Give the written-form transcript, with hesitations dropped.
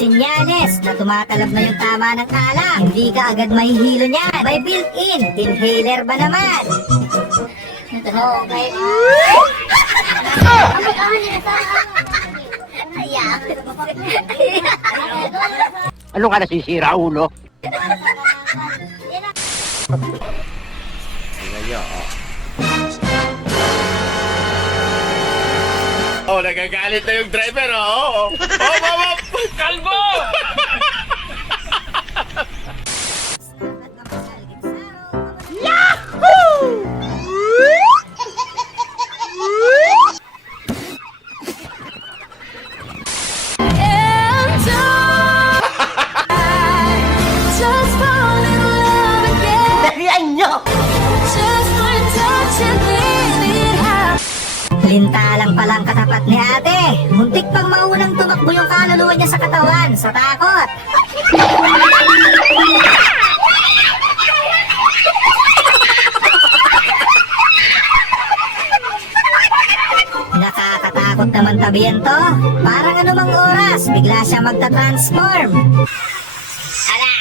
Senyales na tumatalab na yung tama ng alak. Hindi ka agad mahihilo niyan. May built-in inhaler ba naman? Okay. Ano ka nasisira, ulo? Oh, nagagalit na yung driver, oh. Oh, kalbo! Lintalang palang katapat ni ate. Muntik pang maunang tumakbo yung kaluluwa niya sa katawan sa takot. Nakakatakot naman tabihan to. Parang anumang oras, bigla siya magta-transform. Ala!